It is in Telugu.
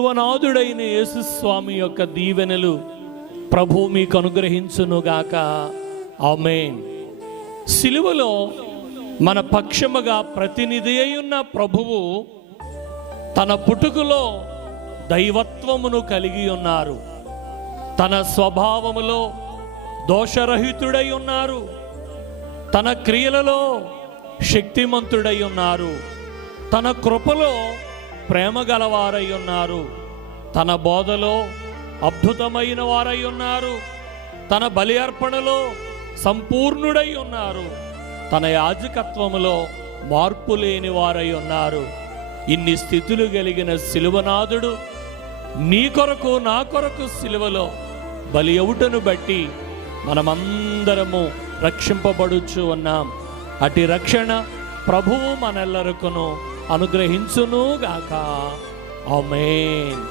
శివనాథుడైన యేసుస్వామి యొక్క దీవెనలు ప్రభు మీకు అనుగ్రహించునుగాక. ఆమేన్. సిలువలో మన పక్షముగా ప్రతినిధి అయ్యున్న ప్రభువు తన పుట్టుకలో దైవత్వమును కలిగి ఉన్నారు. తన స్వభావములో దోషరహితుడై ఉన్నారు. తన క్రియలలో శక్తిమంతుడై ఉన్నారు. తన కృపలో ప్రేమ గలవారై ఉన్నారు. తన బోధలో అద్భుతమైన వారై ఉన్నారు. తన బలి అర్పణలో సంపూర్ణుడై ఉన్నారు. తన యాజకత్వములో మార్పు లేని వారై ఉన్నారు. ఇన్ని స్థితులు కలిగిన సిలువనాథుడు నీ కొరకు నా కొరకు సిలువలో బలి అవుటను బట్టి మనమందరము రక్షింపబడుచు ఉన్నాం. అటు రక్షణ ప్రభువు మనెల్లరికును అనుగ్రహించునుగాక. ఆమేన్.